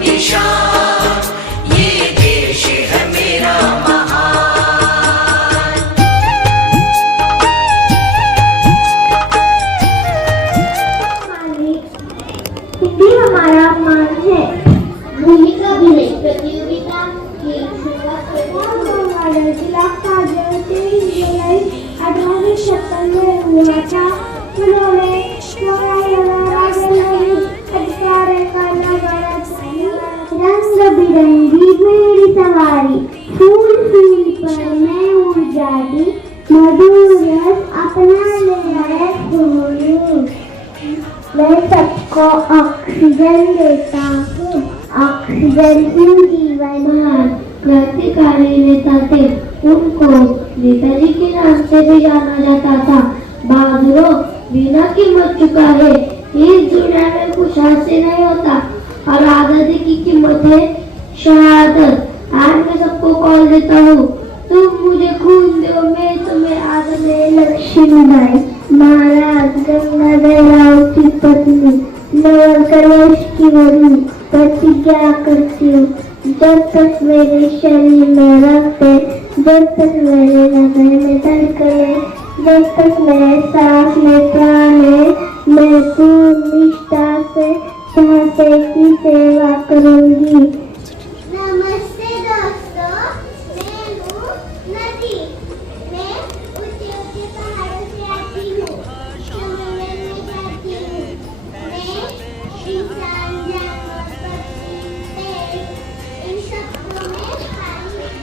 की शान, ये देश है मेरा महान। हिंदी हमारा मान है। भूमिका भी नहीं प्रतियोगिता की शुरुआत जिला का जुलाई 1856 में हुआ था। उन्होंने रंग बिरंगी मेरी सवारी, फूल फूल पर मैं उड़ जाती, मधुर रस अपना ले आए फूल। मैं सबको ऑक्सीजन देता हूँ, ऑक्सीजन ही जीवन है। क्रांतिकारी नेता थे, उनको नेताजी के नाम से भी जाना जाता था। बहादुरों, बिना कीमत चुकाए इस दुनिया में कुछ हासिल नहीं होता, और आजादी की कीमत है शहादत। आज मैं सबको कॉल देता हूँ, तुम मुझे खून दो, मैं तुम्हें आजादी। लक्ष्मीबाई महाराज गंगाधर राव की पत्नी, नवल कलेश की बड़ी प्रतिज्ञा करती हूँ, जब तक मेरे शरीर में रक्त है, जब तक मेरे हृदय में धड़कन, जब तक मेरे सांस में प्राण है, मैं पूर्ण निष्ठा से भाषा की सेवा करूंगी। नमस्ते दोस्तों, मैं हूँ नदी। मैं ऊंचे ऊंचे पहाड़ों से आती हूँ, जंगलों में जाती हूँ। मैं इंसान, जानवर, पक्षी, पेड़, इन सबको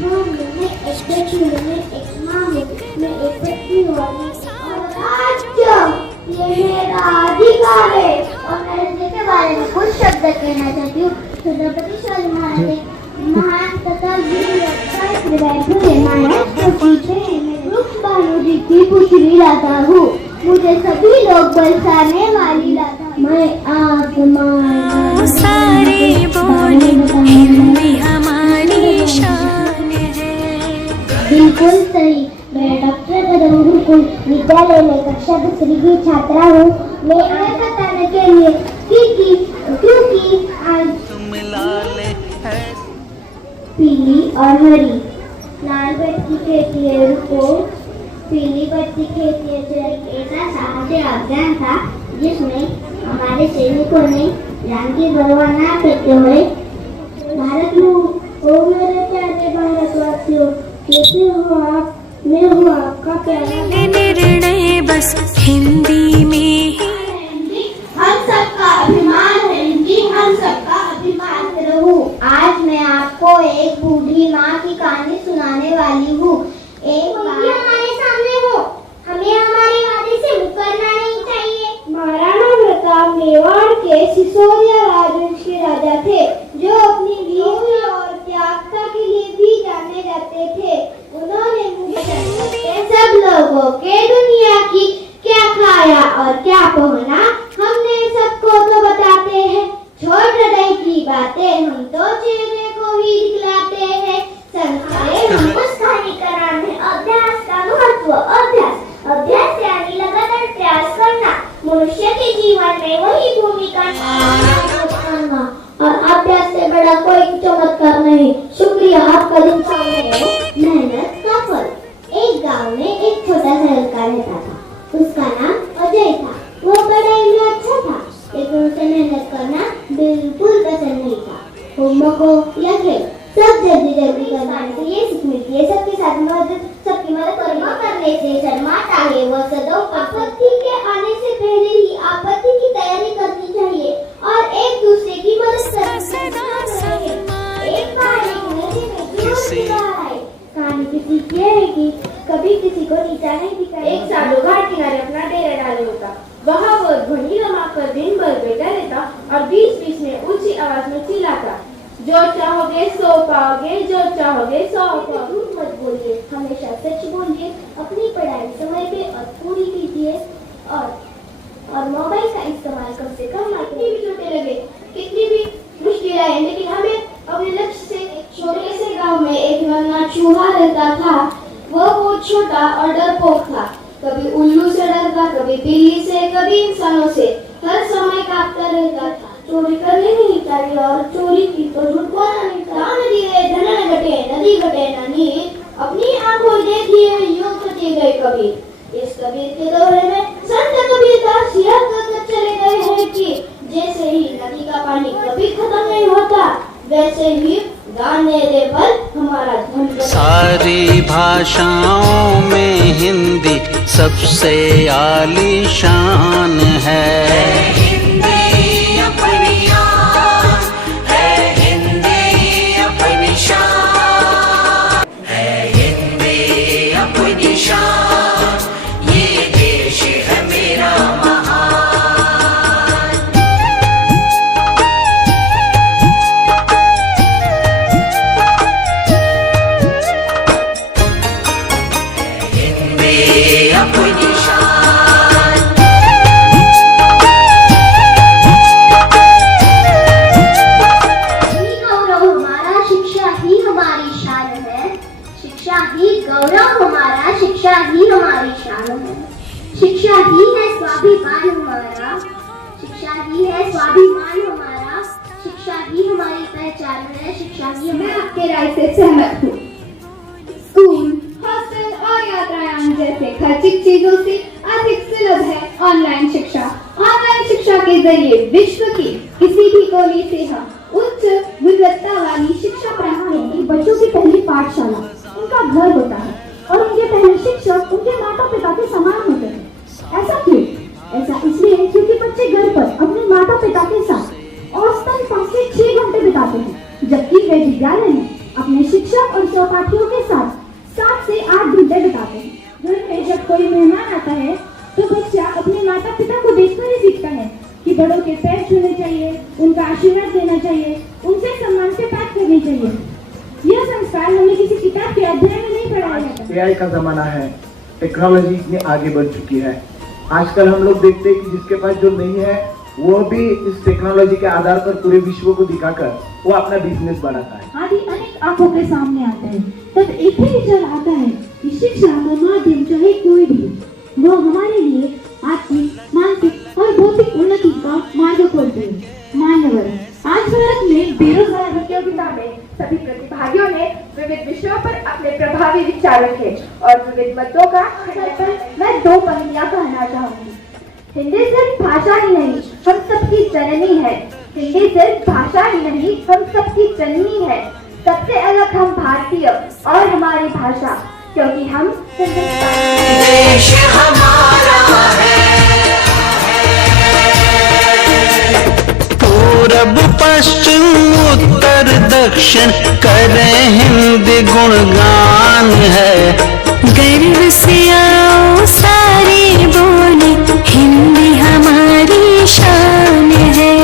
मैं मैं एक बच्ची हूँ, मैं एक माँ हूँ, मैं एक पत्नी हूँ, और राज्य ये मेरा अधिकार है। और मैं राज्य के बारे में कुछ शब्द कहना चाहती हूँ। छत्रपति शिवाजी महाराज एक महान तथा वीर महाराज को पीछे मैं वृक्ष भानुजी की पुत्री राधा हूँ, मुझे सभी लोग बरसाने वाली राधा। मैं आसमान सारे बोले हिंदी हमारी शान है। बिल्कुल सही। मैं डॉक्टर कदम गुरुकुल विद्यालय में कक्षा 2 की छात्रा हूँ। मैं आया बताने के लिए क्योंकि आज पीली और हरी, लाल बत्ती कहती है रुको, पीली बत्ती कहती है जो एक ऐसा साहसी अभियान था जिसमें हमारे सैनिकों ने जान की परवाह न करते हुए भारत में ओ मेरे प्यारे भारतवासियों, कैसे हो आप? मैं हूँ आपका प्यारा। निर्णय बस हिंदी में ही, हम सबका अभिमान है हिंदी, हम सबका अभिमान रहूं। आज मैं आपको एक बूढ़ी माँ की कहानी सुनाने वाली हूँ। एक बार हमारे सामने हो, हमें हमारे वादे से मुकरना नहीं चाहिए। महाराणा प्रताप मेवाड़ के सिसोदिया राजवंश के राजा थे, जो अपनी वीरता और त्यागता के लिए भी जाने जाते थे। उन्होंने सब लोगों के दुनिया की क्या खाया और क्या पहना, हमने सबको तो बताते हैं। छोड़ हृदय की बातें हम तो चेहरे को ही दिखलाते हैं। संस्कार उस कहानी का नाम है अभ्यास का महत्व। अभ्यास यानी लगातार प्रयास करना, मनुष्य के जीवन में वही भूमिका निभाना, और अभ्यास से बड़ा कोई चमत्कार नहीं। शुक्रिया, आपका दिन सामने है। मेहनत का फल। एक गांव में एक छोटा सा लड़का रहता था, उसका नाम अजय था। वो पढ़ाई में अच्छा था, लेकिन उसे मेहनत करना बिल्कुल पसंद नहीं था। होमवर्क हो या खेल, सब जल्दी जल्दी करने से ये सीख मिलती है, सबकी मदद करने से शर्माता है वह सदैव। आपत्ति के आने से पहले ही आपत्ति की तैयारी करनी चाहिए और एक दूसरे की मदद करनी चाहिए। एक बार एक नदी में कहानी किसी की है कि कभी किसी को नीचा नहीं दिखा। एक साधु घाट किनारे अपना डेरा डाले होता। वहाँ वो ध्वनि रमाकर दिन भर बैठा रहता और बीच-बीच में ऊंची आवाज में चिल्लाता, जो चाहोगे सो पाओगे, जो चाहोगे सो पाओगे। झूठ मत बोलिए, हमेशा सच बोलिए, अपनी पढ़ाई समय पे और पूरी कीजिए, और मोबाइल का इस्तेमाल कम से कम ना करें। भी छोटे लगे, कितनी भी मुश्किल आए, लेकिन हमें अपने लक्ष्य से। छोटे से गांव में एक नन्हा चूहा रहता था। वह बहुत छोटा और डरपोक था, कभी उल्लू से डरता, कभी बिल्ली से, कभी इंसानों से, हर समय कांपता रहता था। चोरी करने नहीं भ्रष्टाचारी और चोरी की तो झूठ बोलना नहीं था। नदी गए धन घटे नदी घटे न नीर, अपनी आंखों देखिए यूं कटे गए कबीर। इस कबीर के दौरे में संत कबीर का सिया कर चले गए हैं कि जैसे ही नदी का पानी कभी खत्म नहीं होता, वैसे ही गाने दे पर हमारा धन। सारी भाषाओं में हिंदी सबसे आलीशान है। हिंदी अपनी आन है, हिंदी अपनी शान है, हिंदी अपनी शान, ये देश है मेरा महान। हिंदी अपनी शान। ही गौरव हमारा शिक्षा ही हमारी शान है, शिक्षा ही गौरव हमारा शिक्षा ही हमारी शान है। शिक्षा ही है स्वाभिमान हमारा, शिक्षा ही है स्वाभिमान हमारा, शिक्षा ही हमारी पहचान है, शिक्षा ही। मैं आपके राय से सहमत हूँ। स्कूल, हॉस्टल और यात्रायान जैसे खर्चिक चीजों से अधिक सुलभ है ऑनलाइन शिक्षा। ऑनलाइन शिक्षा के जरिए विश्व की किसी भी कोने से हम उच्च गुणवत्ता वाली शिक्षा प्राप्त करेंगे। बच्चों की पहली पाठशाला उनका घर होता है और उनके पहले शिक्षक उनके माता पिता के समान होते हैं। ऐसा क्यों? ऐसा इसलिए क्योंकि बच्चे घर पर अपने माता पिता के साथ औसतन 5 से 6 घंटे बिताते हैं, जबकि वे विद्यालय में अपने शिक्षक और सहपाठियों के साथ 7 से 8 घंटे बिताते हैं। घर में जब कोई मेहमान आता है तो बच्चा अपने माता पिता को देखकर ही सीखता है कि बड़ों के पैर छूने चाहिए, उनका आशीर्वाद देना चाहिए, उनसे सम्मान से बात करनी चाहिए। यह संस्कार हमें किसी किताब के अध्याय में नहीं पढ़ाया जाता। एआई का जमाना है, टेक्नोलॉजी इतनी आगे बढ़ चुकी है। आजकल हम लोग देखते हैं कि जिसके पास जो नहीं है वो भी इस टेक्नोलॉजी के आधार पर पूरे विश्व को दिखाकर वो अपना बिजनेस बढ़ाता है। आदि अनेक आंखों के सामने आते हैं, तब एक ही विचार आता है कि शिक्षा का माध्यम चाहे कोई भी, वो हमारे लिए आर्थिक, मानसिक और भौतिक उन्नति का मार्ग खोलते हैं। मान्यवर, आज भारत में बेरोजगार प्रतियोगिता में सभी प्रतिभागियों ने विविध विषयों पर अपने प्रभावी विचार रखे और विविध मतों का खंडन पर मैं 2 पंक्तियां कहना चाहूंगी। हिंदी सिर्फ भाषा ही नहीं, हम सबकी जननी है। हिंदी सिर्फ भाषा ही नहीं, हम सबकी जननी है। सबसे अलग हम भारतीय और हमारी भाषा, क्योंकि हम हिंदुस्तानी। देश हमारा है, पूरब पश्चिम उत्तर दक्षिण करें हिंदी गुणगान है। गर्व से आओ सारे बोले, हिंदी हमारी शान है।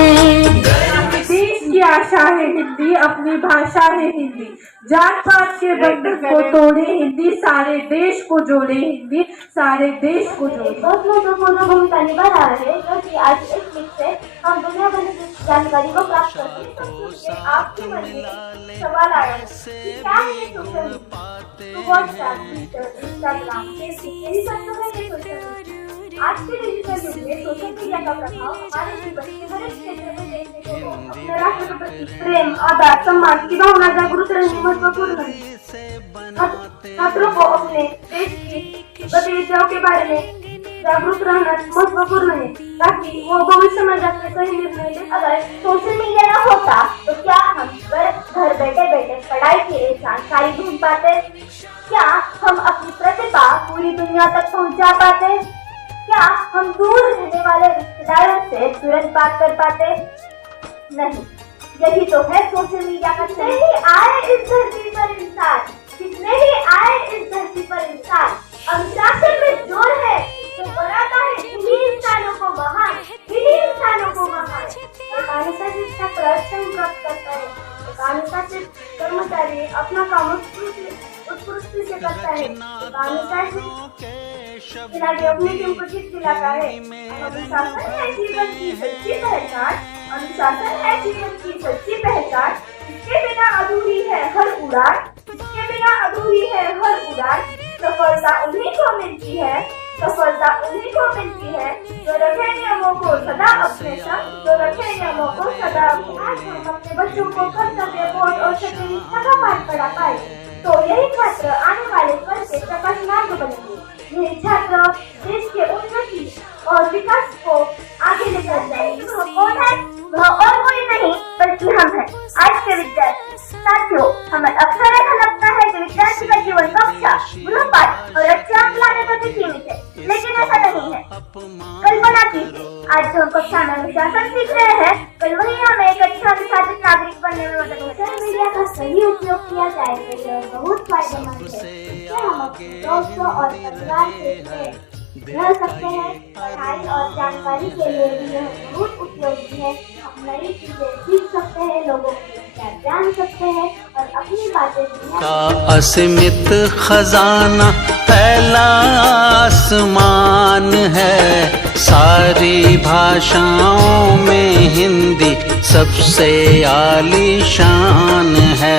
देश की आशा है हिंदी, अपनी भाषा है हिंदी। जात पात के बंधन को तोड़े हिंदी, सारे देश को जोड़े हिंदी, सारे देश को जोड़े। बहुत महत्वपूर्ण भूमिका निभा रहा है, क्योंकि आज इस क्लिक से हम दुनिया भर की जानकारी को प्राप्त करते हैं। तो आपके मन में सवाल आया कि क्या है ये सोशल मीडिया? तो व्हाट्सएप, ट्विटर, इंस्टाग्राम, फेसबुक, यही सब तो है ये सोशल मीडिया। आज के डिजिटल युग में सोशल मीडिया का प्रभाव हमारे जीवन के हर एक क्षेत्र में देखने को मिलता है। अपने राष्ट्र के प्रति प्रेम, आदर, सम्मान की भावना जागरूक रहनी महत्वपूर्ण है। छात्रों को अपने देश की गतिविधियों के बारे में जागरूक रहना महत्वपूर्ण है, ताकि वो भविष्य में जाकर सही निर्णय ले। अगर सोशल मीडिया न होता तो क्या हम घर बैठे बैठे पढ़ाई के लिए जानकारी ढूंढ पाते? क्या हम अपनी प्रतिभा पूरी दुनिया तक पहुंचा पाते? क्या हम दूर रहने वाले रिश्तेदारों से तुरंत बात कर पाते? नहीं। यही तो है सोशल मीडिया का। कितने ही आए इस धरती पर इंसान, कितने ही आए इस धरती पर इंसान, अनुशासन में जोर है तो बनाता है इन्हीं इंसानों को महान, इन्हीं इंसानों को महान। अनुशासित छात्र अच्छा प्राप्त करता है, अनुशासित कर्मचारी अपना काम उत्कृष्टि से करता है, अनुशासित खिलाड़ी अपनी टीम को जीत दिलाता है। अनुशासन है जीवन की सच्ची पहचान, अनुशासन है जीवन की सच्ची पहचान। इसके बिना अधूरी है हर उड़ान, इसके बिना अधूरी है हर उड़ान। सफलता उन्हीं को मिलती है, सफलता उन्हीं को मिलती है जो रखे नियमों को सदा सदा अपने संग, जो रखे नियमों को सदा अपने। आज हम अपने बच्चों को कर्तव्य बोध और सत्यनिष्ठा का पाठ पढ़ा पाए तो यही छात्र आने वाले कल के प्रकाश मार्ग बनेंगे। यही छात्र देश के उन्नति और विकास को आगे लेकर जाएंगे। वह कौन है? वह और कोई नहीं बल्कि हम हैं, आज के विद्यार्थी। साथियों, हमें अक्सर ऐसा लगता है कि विद्यार्थी का जीवन कक्षा, गृहपाठ और अच्छे अंक लाने तक ही सीमित है, लेकिन ऐसा नहीं है। कल्पना कीजिए, आज जो हम कक्षा में अनुशासन सीख रहे हैं, कल वही हमें एक अच्छा अनुशासित नागरिक बनने में मदद मिलेगी। सोशल मीडिया का सही उपयोग किया जाए तो यह बहुत फायदेमंद है। इससे हम अपने दोस्तों और परिवार से रह सकते हैं। पढ़ाई और जानकारी के लिए भी यह बहुत उपयोगी है। हम नई चीजें सीख सकते हैं, लोगों की बात जान सकते हैं और अपनी बातें का असीमित खजाना फैला आसमान है। सारी भाषाओं में हिंदी सबसे आलीशान